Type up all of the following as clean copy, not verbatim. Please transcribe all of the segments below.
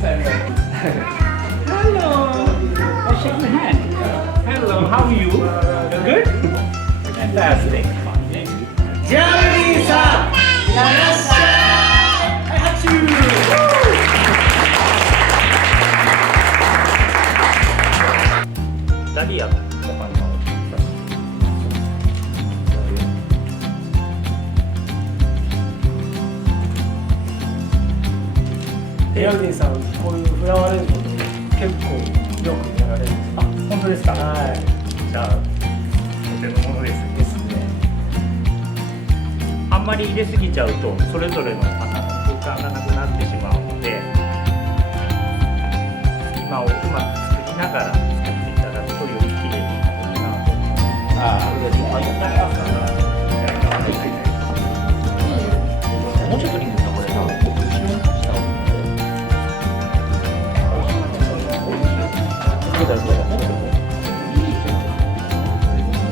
Hello. Shake my hand. Hello. How are you? You're good. Fantastic. ジャウディさん、いらっしゃい。はい、拍手。ダディアの他にも。ジャウディさん、こういうフラワーレンズ結構よくやられるんですか？あ、本当ですか。はい。じゃあ、お手のものですね。ですね。あんまり入れすぎちゃうと、それぞれの花の空間がなくなってしまうので、隙間をうまく作りながら作っていただくとより綺麗になるなと思います。ああ、嬉しい。もうちょっとリングさん、これさ、僕後ろにした方がいい。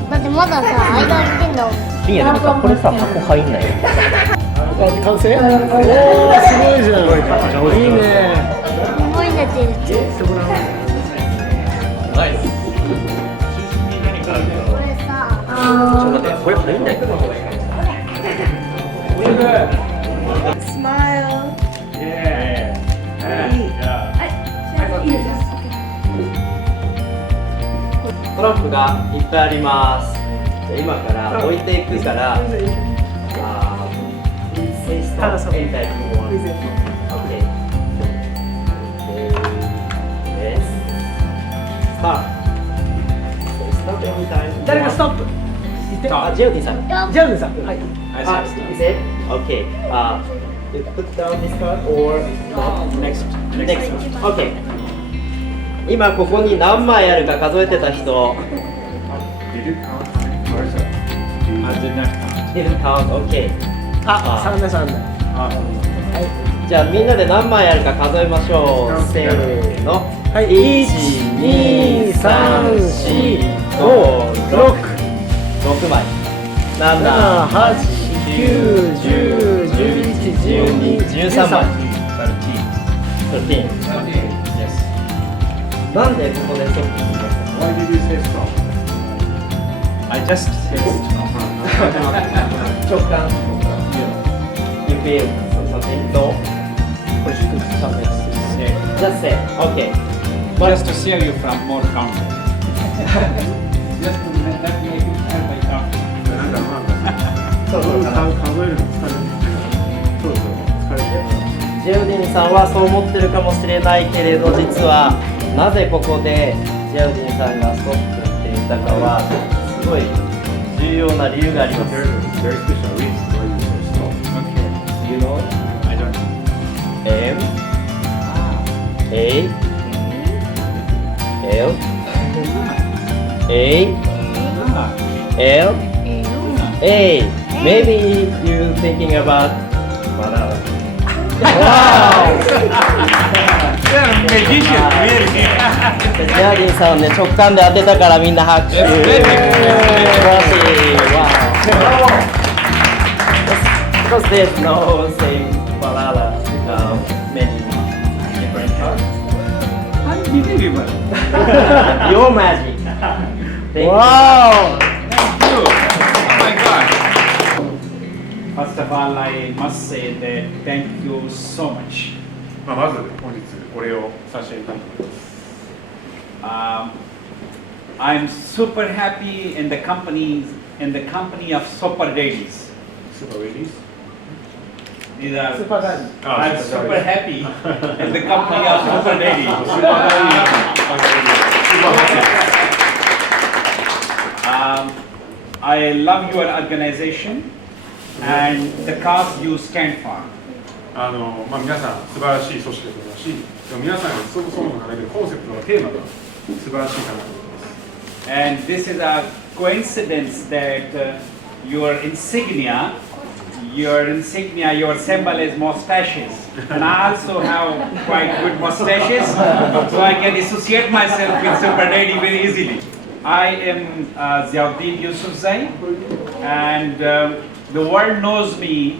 だってまださ、間空いてんだもん。いや、でもさ、これさ、箱入んないよ。完成？おー、すごいじゃん。いいね。思い出てる。ナイス。これさ、ちょっと待って、これ入んないから。Smile. Yeah. トランプがいっぱいあります。じゃあ今から置いていくから、say stop anytime you want. Okay. Yes. Start. Say stop anytime. 誰かストップ。あ、ジェオディさん。ジャウディさん。はい。あ、is it? Okay. You put down this card or next one. Okay. 今ここに何枚あるか数えてた人。Didn't count. Okay. あ、3だ3だ。じゃあみんなで何枚あるか数えましょう。せーの。はい。1、2、3、4、5、6。6枚。7、 8、9、10、11、12、13枚。13。なんでここでストップしましたか？ Why did you say stop? I just said stop. 直感。You feel something? No? Just say. Okay. Just to save you from more counting. Just to let me help by counting. なんかまあ、そうそうかな。数えるの疲れる。そうそう、疲れてる。ジェウディンさんはそう思ってるかもしれないけれど、実はなぜここでジェウディンさんがストップって言ったかはすごい重要な理由があります。 There's a very special reason why you say stop. Okay. You know? I don't know. M A L A L A. Maybe you thinking about Malara. Wow! You're a magician, really. ジェアディンさんね、直感で当てたからみんな拍手。素晴らしい。Wow. Because there's no same Malala many different cards. Unbelievable. Your magic. Thank you. Wow! Thank you. Oh my God. First of all, I must say that thank you so much. まず本日お礼をさせていただきます。I'm super happy in the company of Super Daddies. Super ladies. These are, Super Daddy. I'm super happy in the company of Super Daddies. I love your organization and the cause you stand for. 皆さん素晴らしい組織だと思いますし、皆さんがそもそも考えているコンセプトのテーマが素晴らしいかなと思います。And this is a coincidence that your insignia, your symbol is mustaches. And I also have quite good mustaches, so I can associate myself with Super Daddy very easily. I am Ziauddin Yusufzai, and the world knows me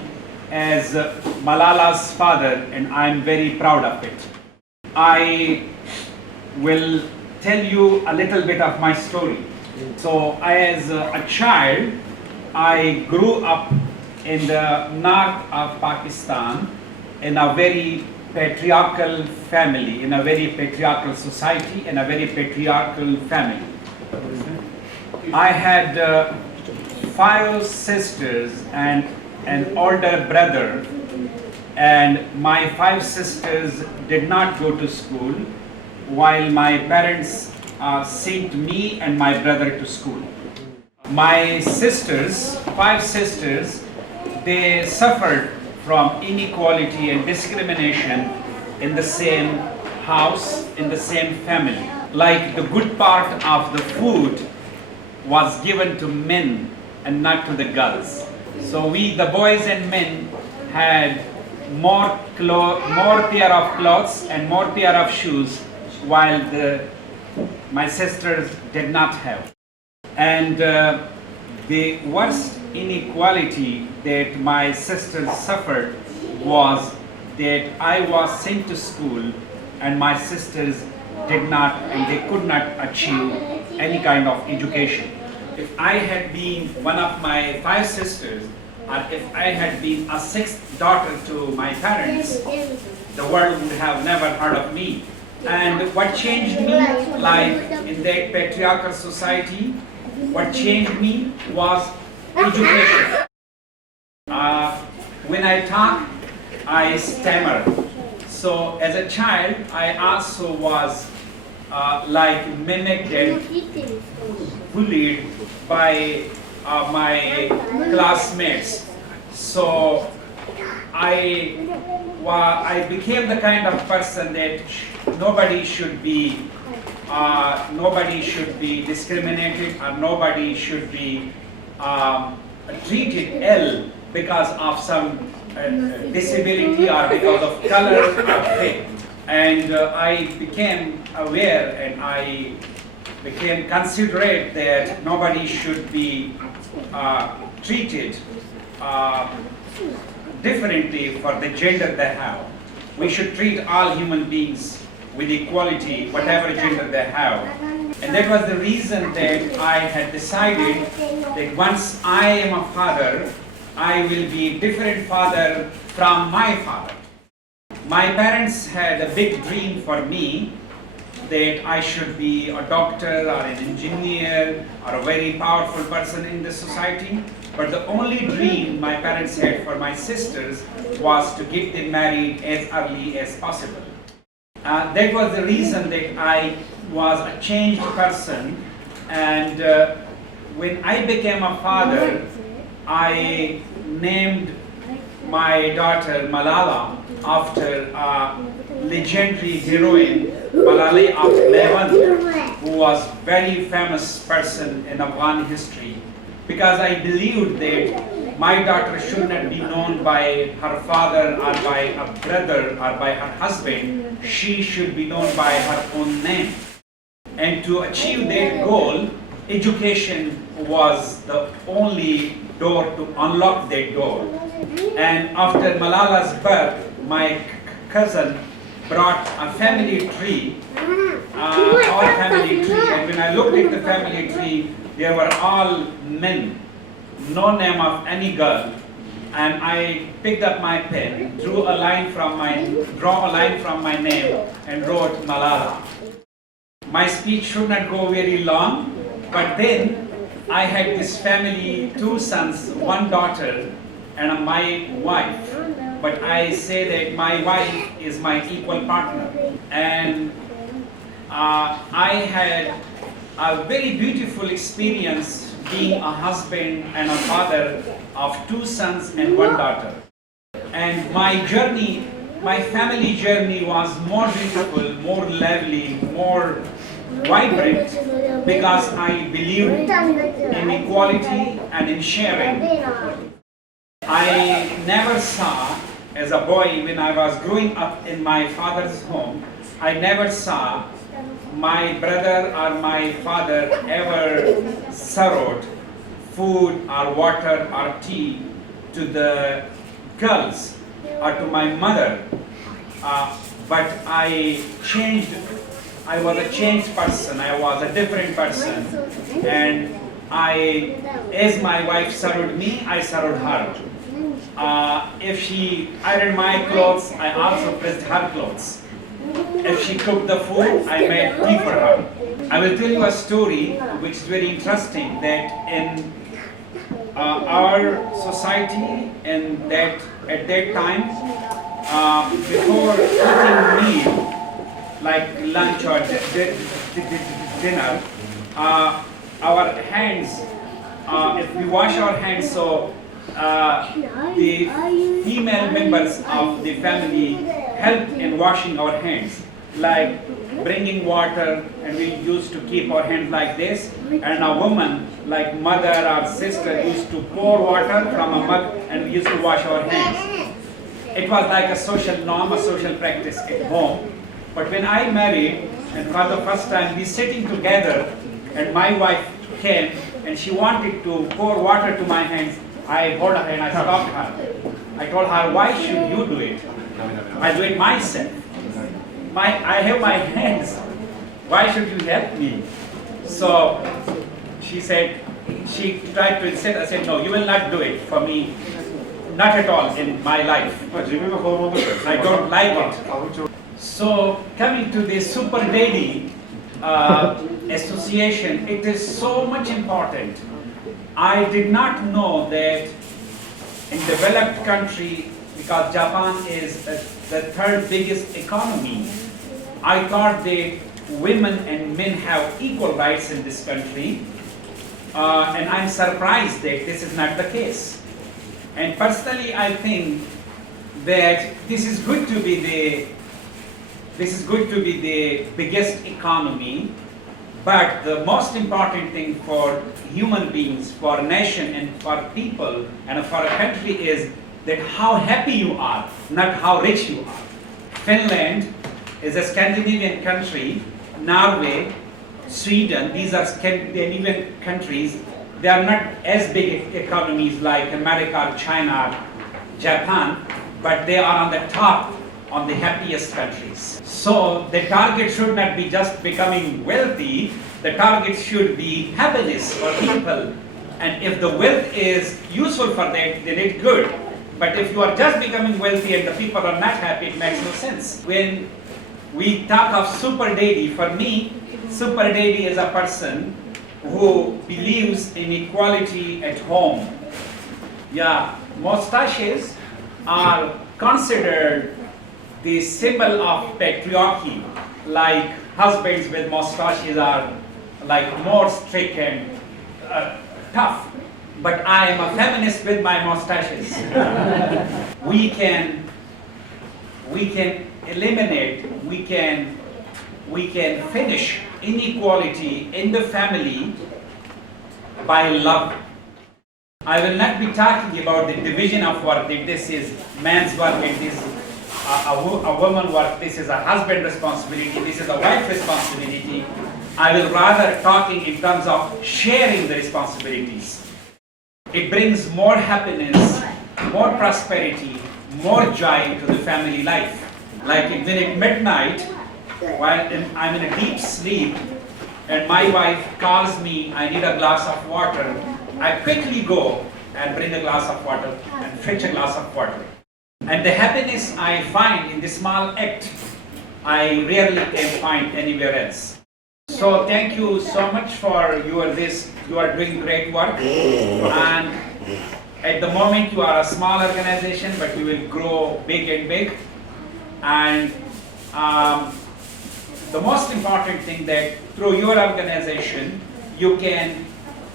as Malala's father, and I'm very proud of it. I will tell you a little bit of my story. So, as a child, I grew up in the north of Pakistan in a very patriarchal family, in a very patriarchal society, in a very patriarchal family. I had 5 sisters and an older brother, and my 5 sisters did not go to school, while my parents sent me and my brother to school. My sisters, 5 sisters, they suffered from inequality and discrimination in the same house, in the same family. Like the good part of the food was given to men and not to the girls. So we, the boys and men, had more pair of clothes and more pair of shoes, while my sisters did not have. And the worst inequality that my sisters suffered was that I was sent to school and my sisters did not, and they could not achieve any kind of education. If I had been one of my 5 sisters, or if I had been a 6th daughter to my parents, the world would have never heard of me. And what changed me, like in that patriarchal society, what changed me was education. When I talk, I stammer. So as a child, I also was like mimicked and bullied by my classmates. So I became the kind of person that nobody should be discriminated, or nobody should be treated ill because of some disability or because of color or faith. And I became aware and I became considerate that nobody should be treated differently for the gender they have. We should treat all human beings with equality, whatever gender they have. And that was the reason that I had decided that once I am a father, I will be a different father from my father. My parents had a big dream for me that I should be a doctor or an engineer or a very powerful person in the society. But the only dream my parents had for my sisters was to get them married as early as possible. That was the reason that I was a changed person, and when I became a father, I named my daughter Malala after a legendary heroine, Malala of Levan, who was a very famous person in Afghan history, because I believed that my daughter should not be known by her father or by a brother or by her husband. She should be known by her own name. And to achieve that goal, education was the only door to unlock that door. And after Malala's birth, my cousin brought a family tree, our family tree, and when I looked at the family tree, there were all men, no name of any girl. And I picked up my pen, draw a line from my name, and wrote Malala. My speech should not go very long, but then I had this family, 2 sons, 1 daughter, and my wife. But I say that my wife is my equal partner. And I had a very beautiful experience being a husband and a father of 2 sons and 1 daughter. And my journey, my family journey was more beautiful, more lively, more vibrant, because I believed in equality and in sharing. I never saw, as a boy when I was growing up in my father's home, I never saw my brother or my father ever served food or water or tea to the girls or to my mother but I changed. I was a changed person. I was a different person, and as my wife served me, I served her. If she ironed my clothes, I also pressed her clothes. If she cooked the food, I made tea for her. I will tell you a story which is very interesting, that in our society and that at that time, before eating meal, like lunch or dinner, our hands, if we wash our hands, so the female members of the family help in washing our hands, like bringing water, and we used to keep our hands like this, and a woman, like mother or sister, used to pour water from a mug and we used to wash our hands. It was like a social norm, a social practice at home. But when I married, and for the first time we sitting together, and my wife came and she wanted to pour water to my hands, I hold her and I stopped her. I told her, why should you do it? I do it myself. I have my hands. Why should you help me? So she said, she tried to insist. I said, no, you will not do it for me. Not at all in my life. I don't like it. So coming to the Super Daddy Association, it is so much important. I did not know that in developed country, because Japan is the third biggest economy, I thought that women and men have equal rights in this country, and I'm surprised that this is not the case. And personally, I think that this is good to be the biggest economy, but the most important thing for human beings, for a nation and for people and for a country is that how happy you are, not how rich you are. Finland is a Scandinavian country, Norway, Sweden, these are Scandinavian countries. They are not as big economies like America, China, Japan, but they are on the top, on the happiest countries. So the target should not be just becoming wealthy, the target should be happiness for people. And if the wealth is useful for that, then it's good. But if you are just becoming wealthy and the people are not happy, it makes no sense. When we talk of Super Daddy, for me, Super Daddy is a person who believes in equality at home. Yeah, mustaches are considered the symbol of patriarchy. Like husbands with mustaches are like more strict and tough. But I am a feminist with my mustaches. we can eliminate, we can finish inequality in the family by love. I will not be talking about the division of work, that this is man's work and this is a woman work, this is a husband responsibility, this is a wife responsibility. I will rather talking in terms of sharing the responsibilities. It brings more happiness, more prosperity, more joy into the family life. Like when at midnight, while I'm in a deep sleep, and my wife calls me, I need a glass of water, I quickly go and bring a glass of water and fetch a glass of water. And the happiness I find in this small act, I rarely can find anywhere else. So thank you so much for you are doing great work. And at the moment you are a small organization, but you will grow big and big. And the most important thing that through your organization, you can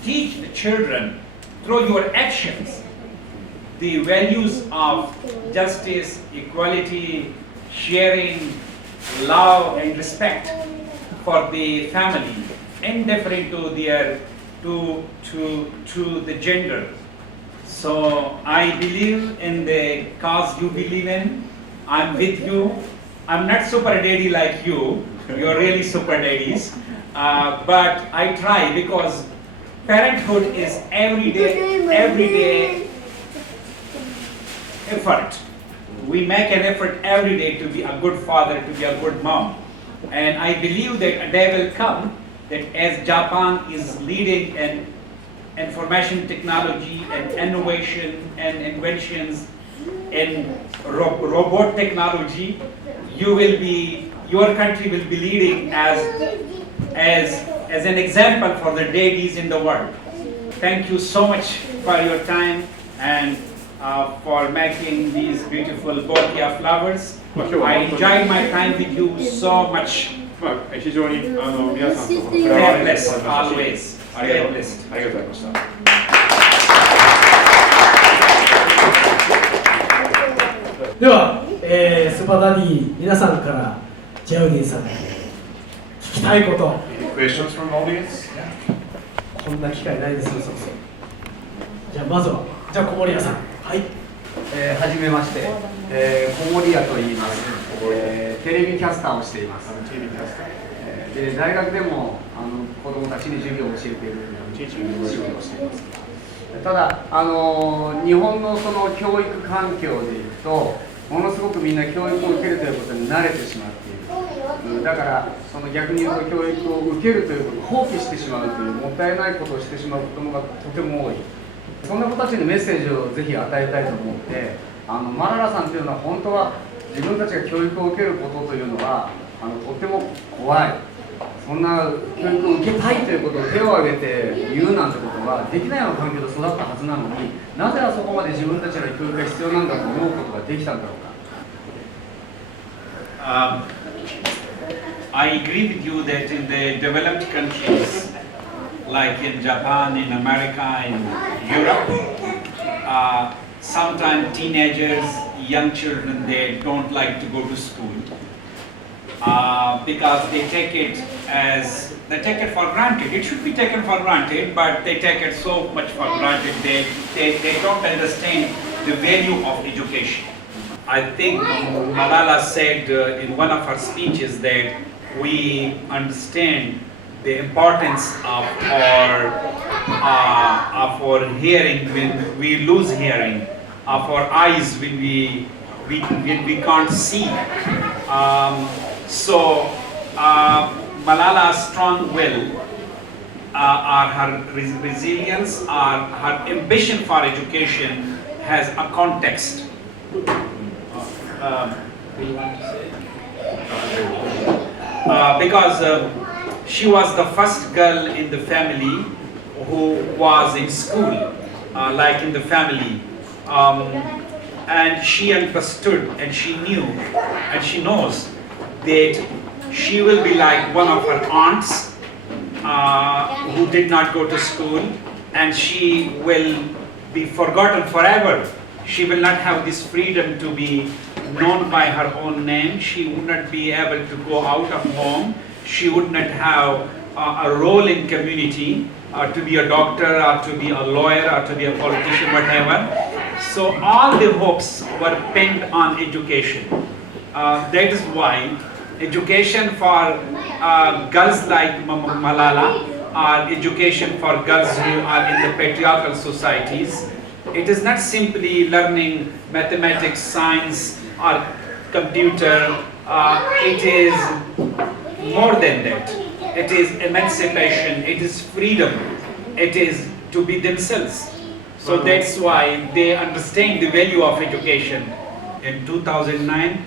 teach the children through your actions the values of justice, equality, sharing, love and respect for the family, indifferent to their to the gender. So I believe in the cause you believe in. I'm with you. I'm not super daddy like you. You're really super daddies. But I try because parenthood is everyday effort. we make an effort every day to be a good father, to be a good mom. And I believe that a day will come that as Japan is leading in information technology and innovation and inventions in robot technology, your country will be leading as an example for the daddies in the world. Thank you so much for your time and for making these beautiful bouquet flowers. I enjoyed my time with you so much. 非常に皆さんとこの God bless always. ありがとう God bless. ございました。では、スーパーダディ皆さんからジャウディンさんに聞きたいこと、 Questions from audience? こんな機会ないですよ、そうそう。じゃあまずは、じゃあ小森屋さん。はい。はじめまして、小森屋と言います、テレビキャスターをしています、で大学でも子どもたちに授業を教えている仕事をしています。ただ日本のその教育環境でいくとものすごくみんな教育を受けるということに慣れてしまっている。だからその逆に言うと教育を受けるということを放棄してしまうというもったいないことをしてしまう子どもがとても多い。そんな子たちにメッセージをぜひ与えたいと思って、マララさんというのは本当は自分たちが教育を受けることというのはとっても怖い。そんな教育を受けたいということを手を挙げて言うなんてことはできないような環境で育ったはずなのに、なぜあそこまで自分たちの教育が必要なんだと思うことができたんだろうか。I agree with you that in the developed countries, like in Japan, in America, in Europe, sometimes teenagers, young children, they don't like to go to school because they take it for granted. It should be taken for granted, but they take it so much for granted. They don't understand the value of education. I think Malala said in one of her speeches that we understand the importance of our hearing when we lose hearing, of our eyes when we can't see. So Malala's strong will, or her resilience, or her ambition for education has a context. Because she was the first girl in the family who was in school, like in the family, and she understood and she knew and she knows that she will be like one of her aunts who did not go to school, and she will be forgotten forever. She will not have this freedom to be known by her own name. She would not be able to go out of home. She would not have a role in community, to be a doctor or to be a lawyer or to be a politician, whatever. So all the hopes were pinned on education. That is why education for girls like Malala, or education for girls who are in the patriarchal societies, it is not simply learning mathematics, science, or computer. It is more than that. It is emancipation, it is freedom, it is to be themselves. So that's why they understand the value of education. In 2009,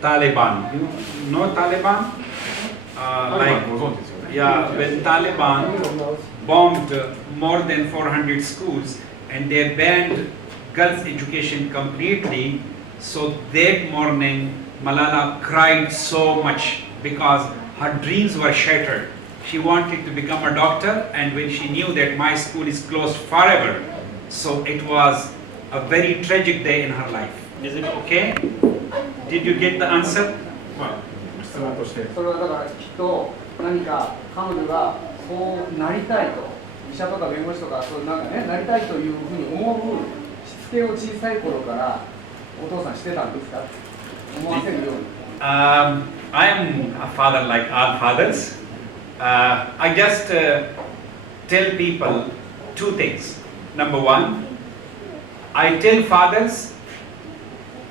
Taliban, you know Taliban? Yeah, when Taliban bombed more than 400 schools and they banned girls' education completely, so that morning Malala cried so much because her dreams were shattered. She wanted to become a doctor, and when she knew that my school is closed forever, so it was a very tragic day in her life. Is it okay? Did you get the answer? 質問としてそれはだからきっと何か彼女がそうなりたいと、医者とか弁護士とかそうなんかね、なりたいというふうに思うしつけを小さい頃からお父さんしてたんですか？思わせるように。I am a father like all fathers. I just tell people two things. Number one, I tell fathers,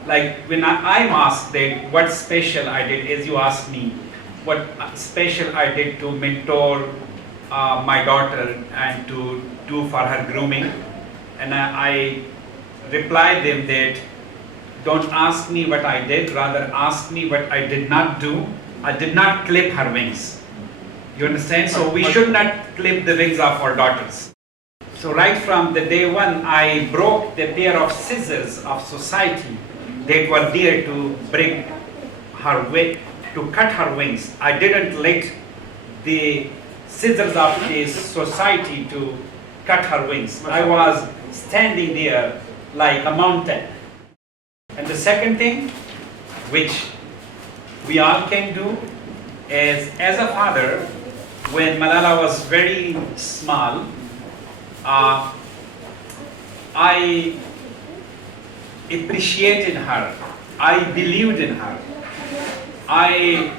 like when I'm asked that what special I did, as you asked me, what special I did to mentor my daughter and to do for her grooming, and I replied them that don't ask me what I did, rather ask me what I did not do. I did not clip her wings. You understand? So we should not clip the wings of our daughters. So right from the day one, I broke the pair of scissors of society that were there to bring her way, to cut her wings. I didn't let the scissors of the society to cut her wings. I was standing there like a mountain. And the second thing, which we all can do, is as a father, when Malala was very small, I appreciated her. I believed in her. I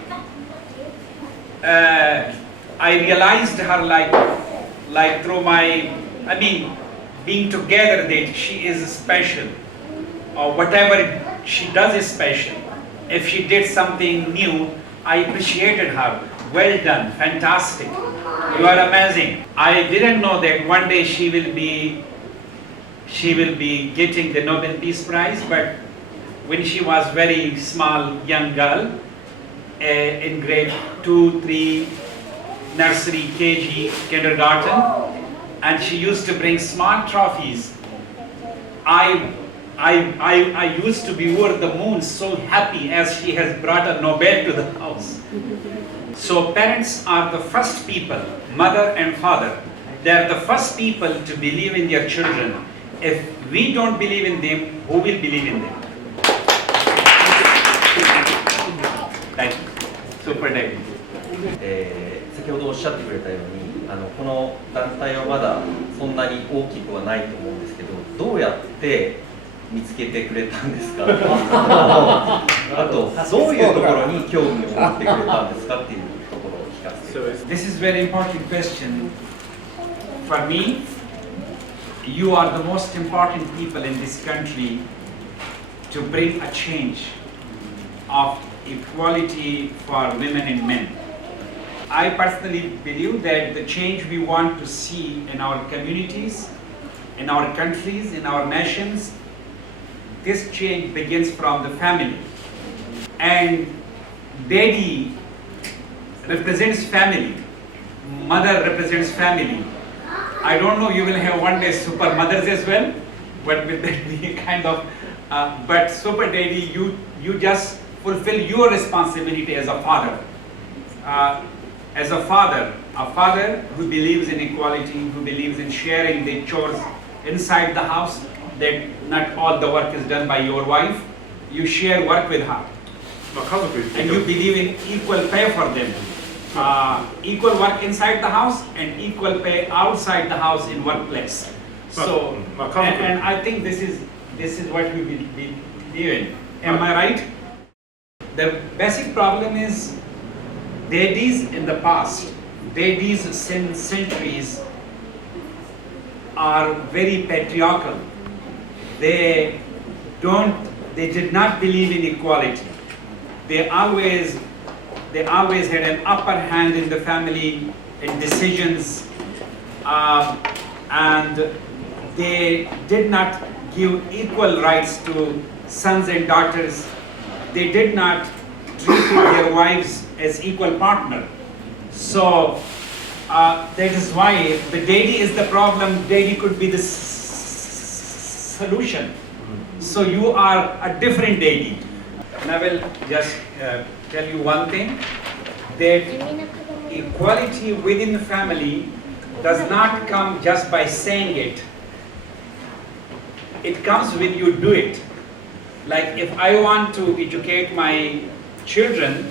realized her like through being together, that she is special, or whatever she does is special. If she did something new, I appreciated her. Well done, fantastic. You are amazing. I didn't know that one day she will be getting the Nobel Peace Prize, but when she was very small young girl, in grade 2, 3, nursery, KG, kindergarten, and she used to bring small trophies. I used to be over the moon, so happy as she has brought a Nobel to the house. So parents are the first people, mother and father, they are the first people to believe in their children. If we don't believe in them, who will believe in them? Thank you. Super Daddy. 先ほどおっしゃってくれたようにこの団体はまだそんなに大きくはないと思うんですけど、どうやって見つけてくれたんですかあとどういうところに興味を持ってくれたんですかっていうところを聞かせてください。 This is very important question. For me, you are the most important people in this country to bring a change of equality for women and men. I personally believe that the change we want to see in our communities, in our countries, in our nations, this change begins from the family. And daddy represents family, mother represents family. I don't know, you will have one day super mothers as well, but will that be kind of, but super daddy, you just fulfill your responsibility as a father. As a father who believes in equality, who believes in sharing the chores inside the house, that not all the work is done by your wife, you share work with her. And you believe in equal pay for them. Equal work inside the house and equal pay outside the house in workplace. So, and I think this is what we believe in. Am I right? The basic problem is daddies in the past, daddies since centuries are very patriarchal. They did not believe in equality. They always had an upper hand in the family in decisions, and they did not give equal rights to sons and daughters. They did not treat their wives as equal partner. So that is why if the daddy is the problem, daddy could be the solution. So you are a different daddy. And I will just tell you one thing, that equality within the family does not come just by saying it. It comes when you do it. Like if I want to educate my children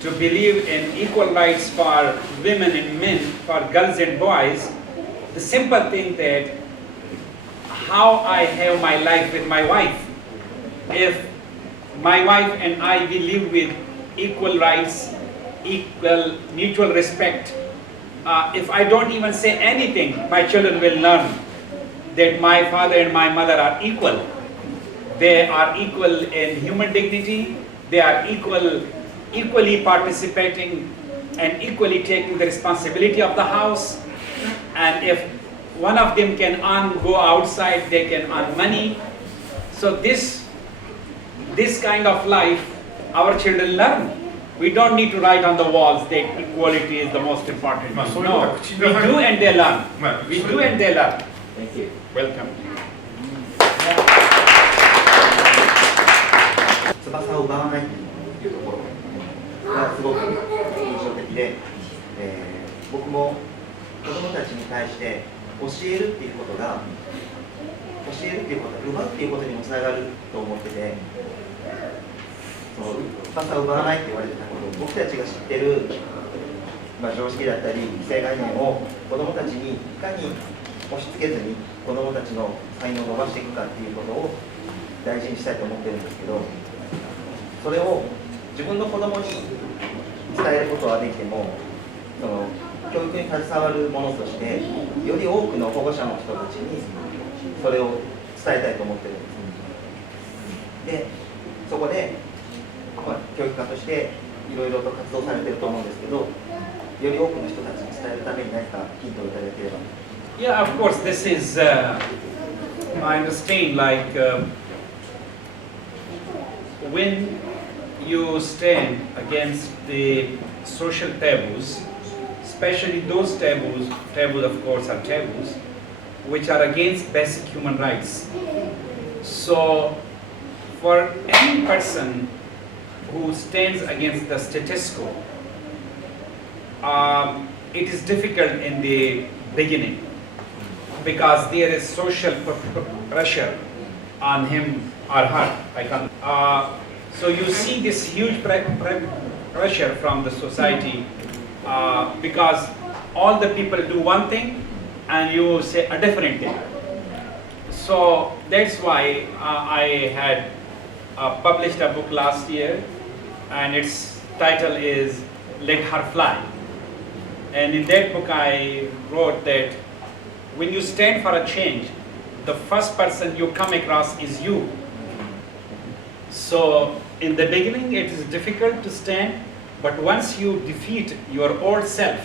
to believe in equal rights for women and men, for girls and boys, the simple thing that how I have my life with my wife. If my wife and I will live with equal rights, equal mutual respect, if I don't even say anything, my children will learn that my father and my mother are equal. they are equal in human dignity, they are equally participating and equally taking the responsibility of the house. And if one of them can go outside, they can earn money. So this kind of life our children learn. We don't need to write on the walls that equality is the most important. No, we do and they learn. We do and they learn. Thank you. Welcome. 翼を奪わないというところがすごく印象的で、僕も子どもたちに対して教えるっていうことは奪うっていうことにもつながると思ってて、翼を奪わないって言われてたこと、僕たちが知ってる、常識だったり既成概念を子どもたちにいかに押し付けずに子どもたちの才能を伸ばしていくかっていうことを大事にしたいと思ってるんですけど、それを自分の子どもに伝えることはできても、教育に携わる者としてより多くの保護者の人たちにそれを伝えたいと思ってるんです。で、そこで、教育家としていろいろと活動されてると思うんですけど、より多くの人たちに伝えるために何かヒントをいただければ。Yeah, of course, this is, I understand, like, when you stand against the social taboos, especially those taboos of course are taboos, which are against basic human rights. So, for any person who stands against the status quo, it is difficult in the beginning because there is social pressure on him or her. So you see this huge pressure from the society because all the people do one thing and you say a different thing. So that's why I had published a book last year, and its title is Let Her Fly. And in that book I wrote that when you stand for a change, the first person you come across is you. So in the beginning it is difficult to stand, but once you defeat your old self,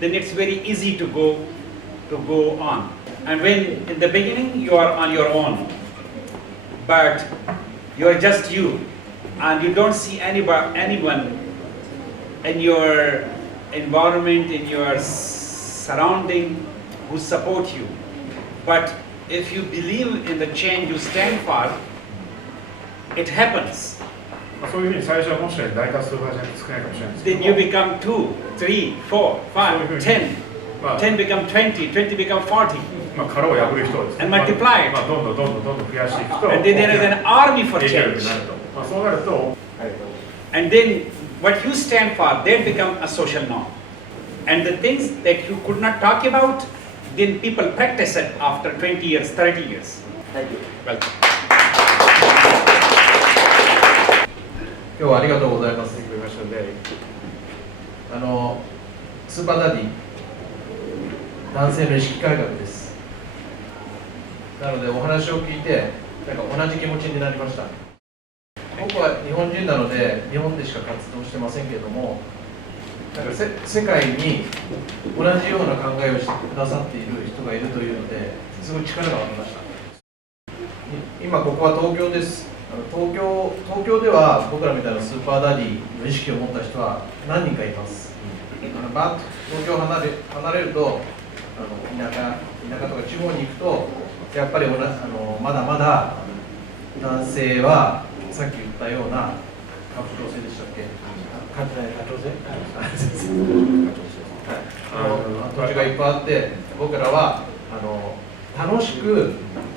then it's very easy to go on. And when in the beginning you are on your own, but you are just you, and you don't see anyone in your environment, in your surrounding who support you. But if you believe in the change you stand for, it happens. そういうふうに最初はもしかして大多数派じゃなくて少ないかもしれないですけど、 Then you become 2, 3, 4, 5, 10. 10 become 20, 20 become 40. 殻を破る人はですね、And multiply it. どんどん増やしていくと、 And then there is an army for 影響力 change. になると、そうなると、 And then what you stand for, they become a social norm. And the things that you could not talk about, then people practice it after 20 years, 30 years. Thank you. Welcome. 今日はありがとうございます。続きましてで、スーパーダディ、男性の意識改革です。なのでお話を聞いて、同じ気持ちになりました。僕は日本人なので、日本でしか活動してませんけれども、世界に同じような考えをしてくださっている人がいるというので、すごい力が湧きました。今ここは東京です。東京では僕らみたいなスーパーダディの意識を持った人は何人かいます。バッと東京を離れると田舎とか地方に行くとやっぱりまだまだ男性はさっき言ったような家父長制でしたっけ？家長制？土地がいっぱいあって僕らは楽しく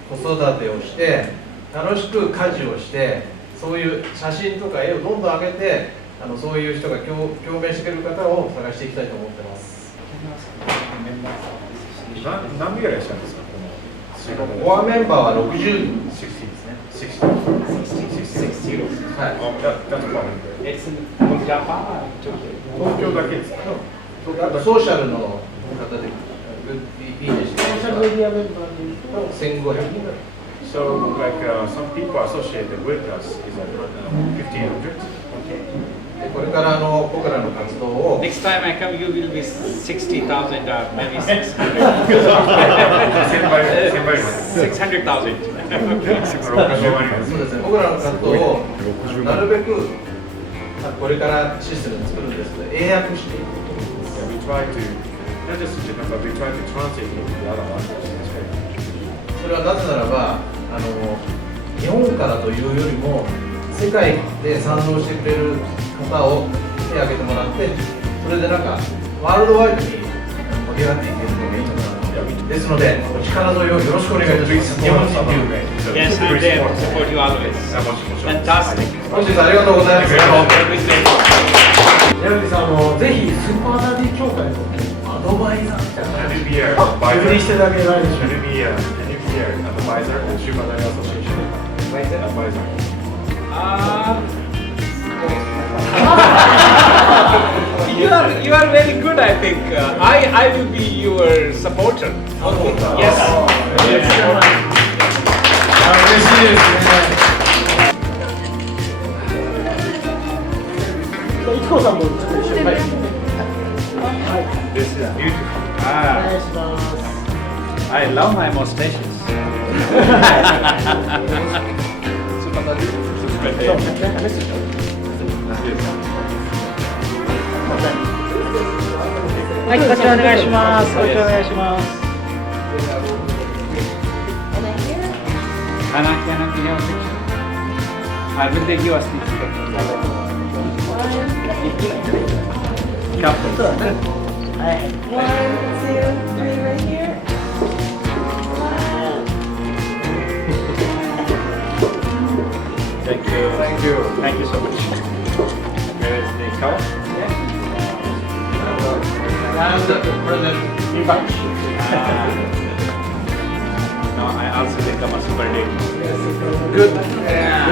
子育てをして楽しく家事をしてそういう写真とか絵をどんどん上げてそういう人が共鳴してくれる方を探していきたいと思ってます。何名ぐらいいらっしゃるんですか？コアメンバーは60人。60ですね。60。はい。It's in Japan. 東京だけですか？ソーシャルの方でいいです。ソーシャルメディアメンバーで1500人ぐらい。So like some people associated with us is like 1,500. でこれから僕らの活動を Next time I come, you will be 60,000 or maybe 600,000. そうですね、僕らの活動をなるべくこれからシステムを作るんですので英訳していく。We try to not just Japan, but we try to translate it into other languages. それはなぜならば日本からというよりも世界で賛同してくれる方を手を挙げてもらってそれでなんかワールドワイドに盛り上がっていけるのがいいのかなですのでお力添えをよろしくお願いいたします。日本人留学 Yes, I'm there to support you always. Fantastic. 本日ありがとうございます。矢口さんぜひスーパーダディ協会のアドバイザーみたいな確認していただけないでしょうか。Advisor and Super Daddy Association. Advisor. You are very good, I think. I will be your supporter. Yes. 嬉しいですね。いちこさんも一緒に。はい。This is beautiful. I love my mustaches. Super Daddy. はい、こちらお願いします。こちらお願いします。Can I give you a picture? I will take you a speech. Thank you. Thank you. Thank you so much. Where is the cover? And the present in batch. No, I also become a super daddy. Good. Yeah.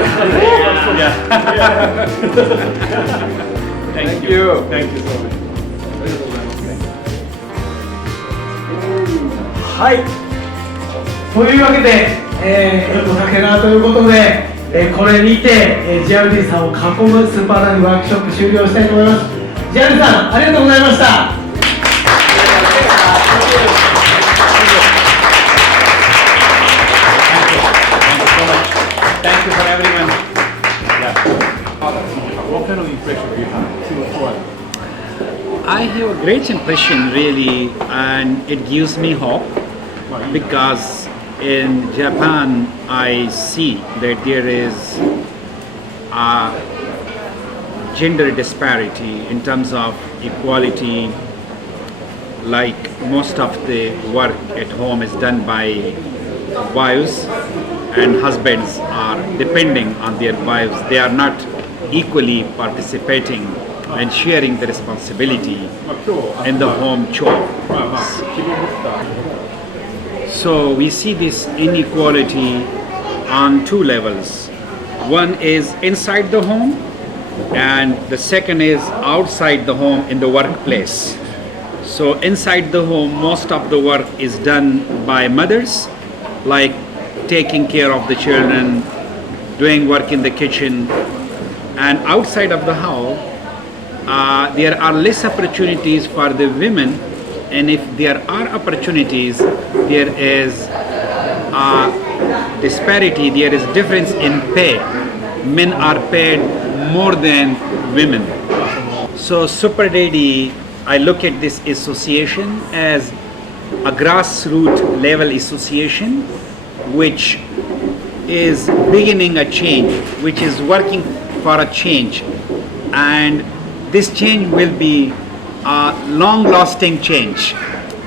Thank you. Thank you so much. はい。というわけで、竹縄ということで、これにて、ジアウディさんを囲むスーパーダディワークショップ終了したいと思います。ジアウディさん、ありがとうございました。Thank you for everyone. What kind of impression do you have? I have a great impression really, and it gives me hope because in Japan I see that there is a gender disparity in terms of equality. Like most of the work at home is done by wives, and husbands are depending on their wives. They are not equally participating and sharing the responsibility in the home chores. So we see this inequality on two levels. One is inside the home, and the second is outside the home in the workplace. So inside the home, most of the work is done by mothers, like taking care of the children, doing work in the kitchen. And outside of the house, there are less opportunities for the women, and if there are opportunities, there is a disparity, there is difference in pay. Men are paid more than women. So Super Daddy, I look at this association as a grassroots level association which is beginning a change, which is working for a change, and this change will be a long-lasting change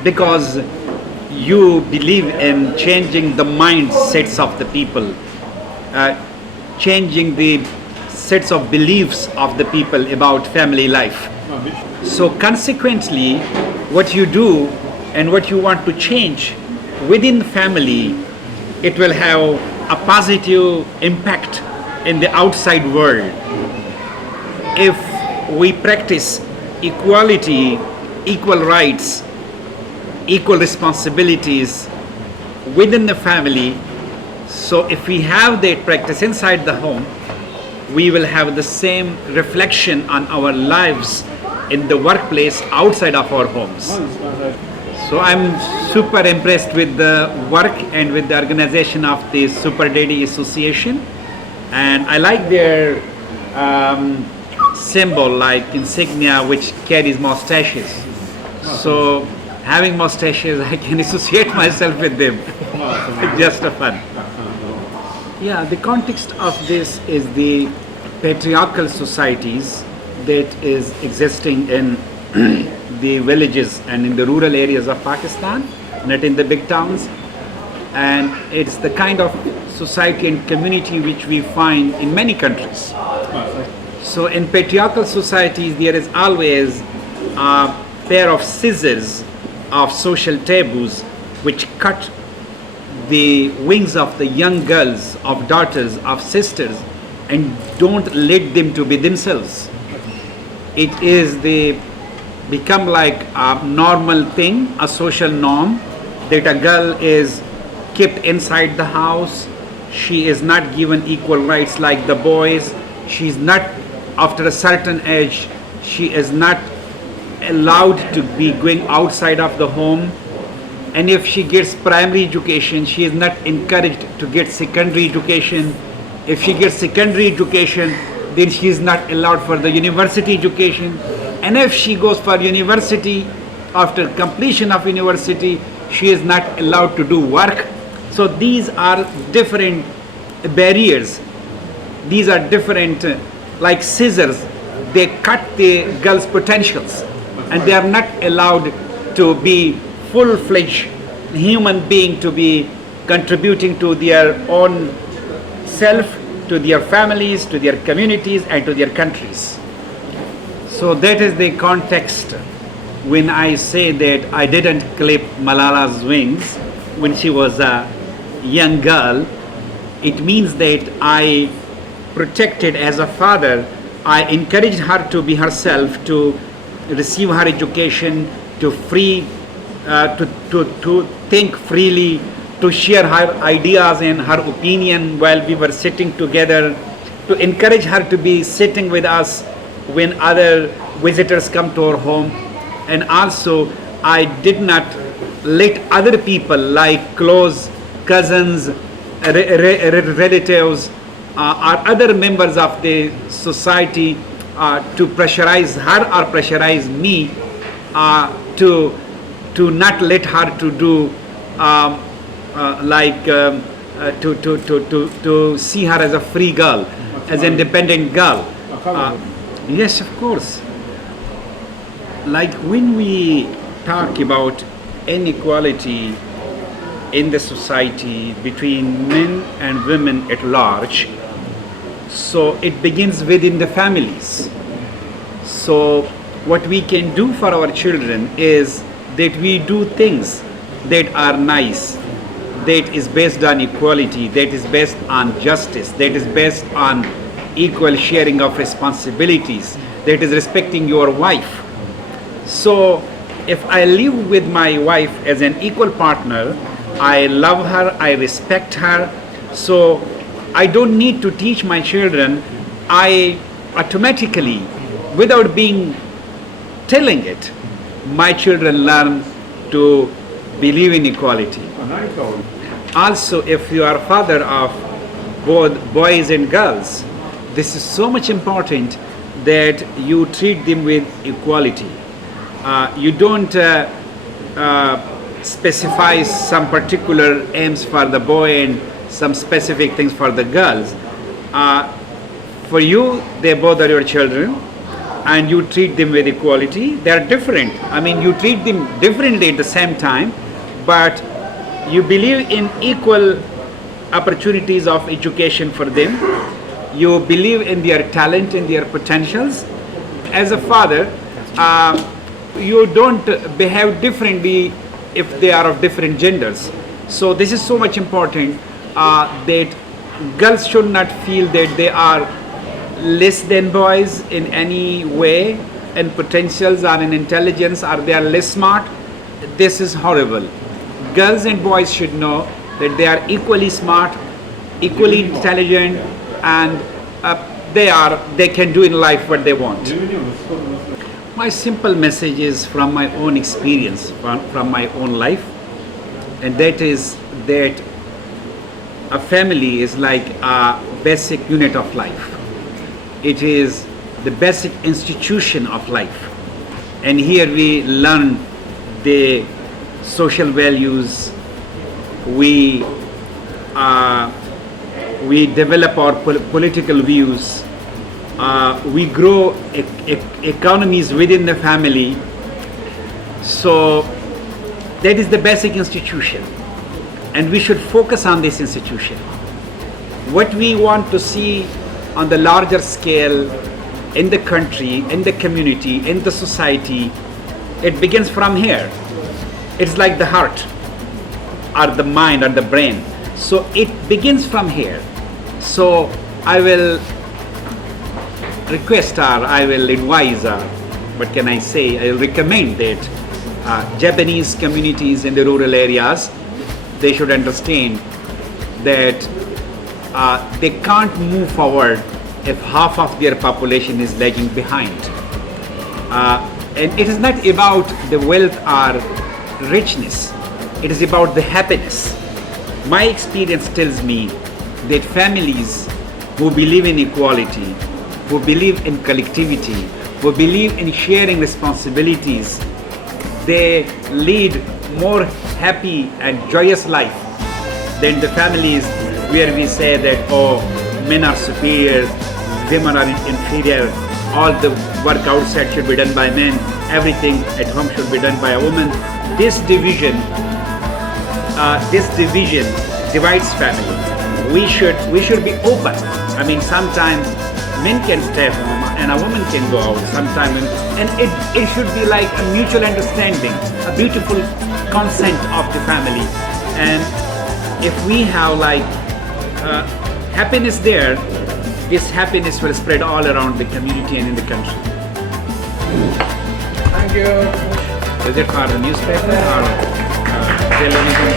because you believe in changing the mindsets of the people, changing the sets of beliefs of the people about family life. So consequently, what you do and what you want to change within family, it will have a positive impact in the outside world. If we practice equality, equal rights, equal responsibilities within the family, So if we have that practice inside the home, we will have the same reflection on our lives in the workplace outside of our homes. So I'm super impressed with the work and with the organization of the Super Daddy Association, and I like their symbol, like insignia, which carries mustaches. So having mustaches, I can associate myself with them. Just a fun. Yeah, the context of this is the patriarchal societies that is existing in the villages and in the rural areas of Pakistan, not in the big towns. And it's the kind of society and community which we find in many countries. So in patriarchal societies, there is always a pair of scissors of social taboos which cut the wings of the young girls, of daughters, of sisters, and don't let them to be themselves. It is become like a normal thing, a social norm, that a girl is kept inside the house. She is not given equal rights like the boys. She is not, after a certain age, she is not allowed to be going outside of the home. And if she gets primary education, she is not encouraged to get secondary education. If she gets secondary education, then she is not allowed for the university education. And if she goes for university, after completion of university, she is not allowed to do work. So these are different barriers. These are different, like scissors. They cut the girls' potentials, and they are not allowed to be full-fledged human being, to be contributing to their own self, to their families, to their communities, and to their countries. So that is the context when I say that I didn't clip Malala's wings when she was a young girl. It means that I protected, as a father, I encouraged her to be herself, to receive her education, to think freely, to share her ideas and her opinion while we were sitting together, to encourage her to be sitting with us when other visitors come to our home. And also, I did not let other people, like close cousins, relatives, or other members of the society, to pressurize her or pressurize me to not let her to do to see her as a free girl, as an independent girl. Yes, of course. Like when we talk about inequality in the society between men and women at large, so it begins within the families. So what we can do for our children is that we do things that are nice, that is based on equality, that is based on justice, that is based on equal sharing of responsibilities, that is respecting your wife. So if I live with my wife as an equal partner, I love her, I respect her, so I don't need to teach my children. I automatically, without being telling it, my children learn to believe in equality. Also, if you are father of both boys and girls, this is so much important that you treat them with equality. You don't specify some particular aims for the boy and some specific things for the girls. For you, they both are your children, and you treat them with equality. They are different. I mean, you treat them differently at the same time, but you believe in equal opportunities of education for them. You believe in their talent and their potentials. As a father, you don't behave differently if they are of different genders. So this is so much important, that girls should not feel that they are less than boys in any way, in potentials or in intelligence, or they are less smart. This is horrible. Girls and boys should know that they are equally smart, equally intelligent, and they can do in life what they want. My simple message is from my own experience, from my own life, and that is that a family is like a basic unit of life. It is the basic institution of life, and here we learn the social values, we develop our political views, we grow economies within the family. So that is the basic institution, and we should focus on this institution. What we want to see on the larger scale in the country, in the community, in the society, it begins from here. It's like the heart or the mind or the brain. So it begins from here. So I will request, or I will advise, what can I say, I will recommend that Japanese communities in the rural areas, they should understand that they can't move forward if half of their population is lagging behind. And it is not about the wealth or richness, it is about the happiness. My experience tells me that families who believe in equality, who believe in collectivity, who believe in sharing responsibilities, they lead more happy and joyous life than the families where we say that, oh, men are superior, women are inferior, all the work outside should be done by men, everything at home should be done by a woman. This division divides family. We should be open. I mean, sometimes men can stay home and a woman can go out sometimes, and it should be like a mutual understanding, a beautiful consent of the family. And if we have like happiness there, this happiness will spread all around the community and in the country. Thank you. Is it for the newspaper or television?